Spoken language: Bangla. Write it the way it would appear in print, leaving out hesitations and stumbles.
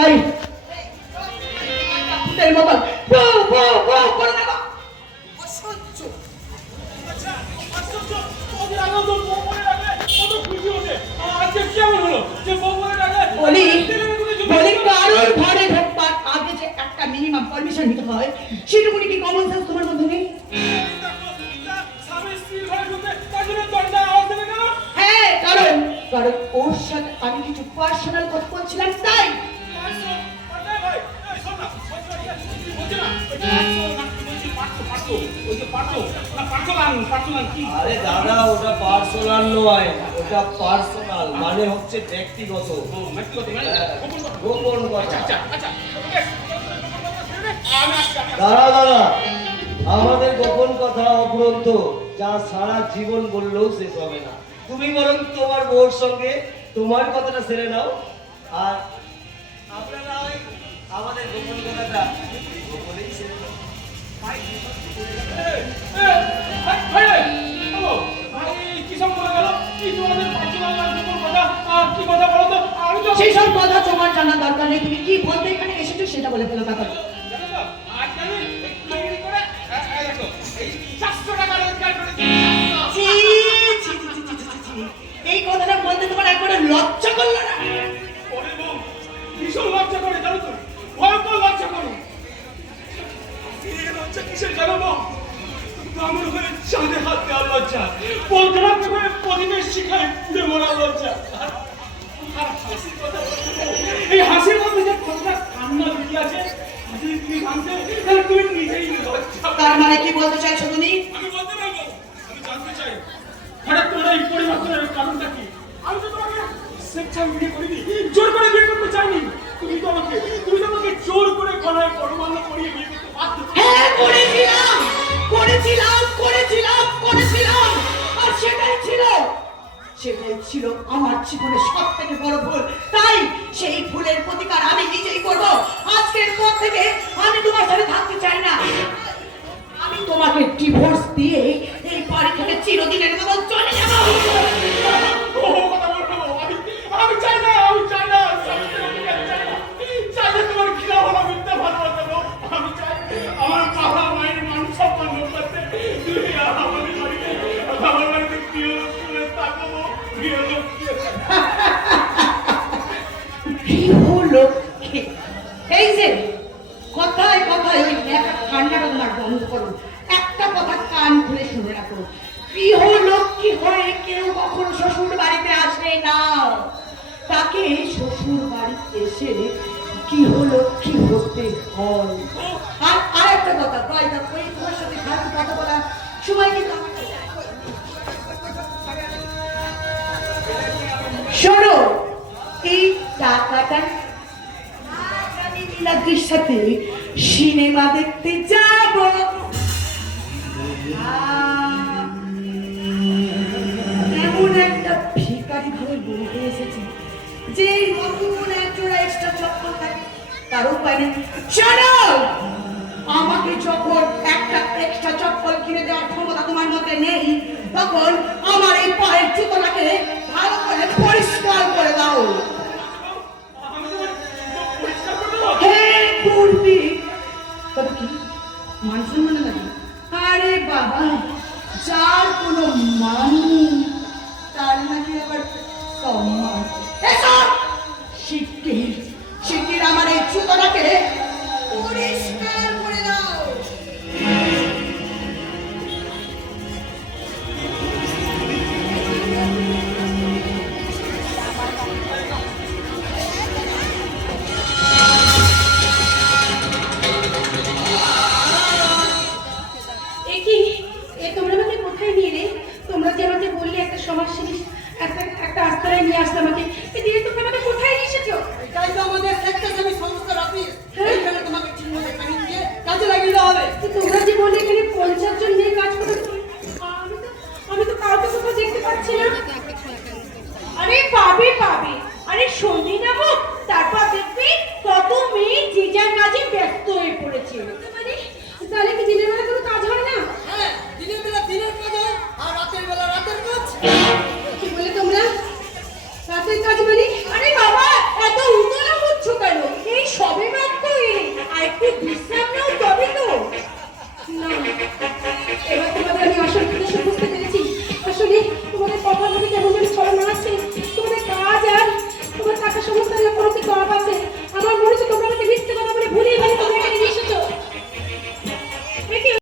আই তেল মতো বউ বউ বউ করে দেবো। অসহ্য। আচ্ছা আশ্চর্য, ওদের আগে তো বউ বলে ডাকলে কত খুশি হতে, আজকে কেমন হলো যে বউ বলে ডাকলে? বলি বলি কারোর ঘরে ঢোকবার আগে যে একটা মিনিমাম পারমিশন নিতে হয়, সেটুকুনি কি কমন সেন্স তোমার মধ্যে নেই? স্বামী স্ত্রীর ঘরে ঢুকে তার জন্য দরজায় আওয়াজ দেবে কেন? হ্যাঁ, কারণ কারণ ওর সাথে আমি কিছু পার্সোনাল কথা বলছিলাম তাই। আরে দাদা, ওটা পার্সোনাল নয়, ওটা পার্সোনাল মানে হচ্ছে ব্যক্তিগত গোপন কথা। দাদা দাদা, আমাদের গোপন কথা অগ্রন্থ, যা সারা জীবন বললেও শেষ হবে না। তুমি বরং তোমার বউর সঙ্গে তোমার কথাটা সেরে নাও, আর আপনারা আমাদের গোপন কথাটা গোপনেই সেরে নাও। সেসব কথা তোমার জানা দরকার নেই। তুমি কি বলতে এখানে এসেছো সেটা বলে ফেলো। তারপর এই কথাটা বলতে তোমার একবারে লজ্জা করলো না? ভীষণ লজ্জা করে, জানো তো, ভয়ঙ্কর লজ্জা করে। লজ্জা কিসের জানো না? গ্রামের হয়ে চাঁদে হাত দেওয়ার লজ্জা, পলতরা করে প্রদীপের শিখায় পুড়ে মরার লজ্জা। আর হাসির কথা, এই হাসির মধ্যে যে কতটা কান্না লুকিয়ে আছে, যদি তুমি জানতে তাহলে তুমি নিজেই লজ্জা। তার মানে কি বলতে চাইছো তুমি? আমি বলতে পারবো, আমি জানতে চাই হঠাৎ তোমার এই পরিবর্তনের কারণটা কি? আমি তো তোমাকে স্বেচ্ছায় বিয়ে করিনি, জোর করে বিয়ে করতে চাইনি। তুমি তো আমাকে জোর করে গলায় পরমান্ন করিয়ে বিয়ে করতে বাধ্য। হ্যাঁ, করেছিলাম করেছিলাম করেছিলাম করেছিলাম আর সেটাই ছিল আমার জীবনের সব থেকে বড় ভুল। তাই সেই ভুলের প্রতিকার আমি নিজেই করব। আজকের পর থেকে আমি তোমার সাথে থাকতে চাই না। আমি তোমাকে ডিভোর্স দিয়ে এই বাড়ি থেকে চিরদিনের মতো চলে যাব। আমি চাই না, চাই না তোমার ঘৃণা হলো মিথ্যা ভালোবাসা। আমি চাই আমার বাবা মায়ের মান সম্মান করতে তুমি আমার বাড়িতে গৃহলক্ষ্মী তাকাবো। গৃহলক্ষ্মী, এই যে কথায় কথায় ওই একটা ঠান্ডাটা তোমার বন্ধ করো। একটা কথা কান খুলে শুনে রাখো, গৃহলক্ষ্মী হয়ে কেউ কখনো শ্বশুর বাড়িতে আসে না। তাকে শ্বশুর বাড়িতে এসে গৃহলক্ষ্মী হতে হয়। আর একটা কথা, ওই তোমার সাথে খারাপ কথা বলা সময় কিন্তু শোনো, এই টাকাটা নীলাদ্রির সাথে সিনেমা দেখতে যাব। এমন একটা ভিখারি ঘরে বলতে এসেছি যে নতুন একজোড়া এক্সট্রা চপ্পল থাকে, তার উপায় নেই। শোনো, আমাকে যখন একটা এক্সট্রা চপ্পল কিনে দেওয়ার ক্ষমতা তোমার মধ্যে নেই, তখন আমার এই পায়ের জুতোটাকে ভালো করে পরিষ্কার করে দাও। হ্যাঁ, করবি। তবে কি মান সম্মান লাগে? আরে বাবা, যার কোনো মান তার নাকি আবার সম্মান। শিগগির আমার এই জুতোটাকে পরিষ্কার করে দাও। তোমরা আমাকে কোথায় নিয়ে এলে? তোমরা যে আমাকে বললে একটা সমাজসেবী একটা আস্তানায় নিয়ে আসতে আমাকে, দিয়ে তোমরা আমাকে কোথায় নিয়ে এসেছো? এটাই তো আমাদের স্বেচ্ছাসেবী সংস্থার অফিস। এইখানে তোমাকে চিহ্ন দেখানি দিয়ে কাজে লাগিয়ে দেওয়া হবে। তোমরা যে বললে এখানে 50 জন নিয়ে কাজ করতে, আমি তো কাউকে কোথাও দেখতে পাচ্ছি না। আরে পাবে, আরে সন্ধে নামো, তারপর দেখবি কত মেয়ে যে যার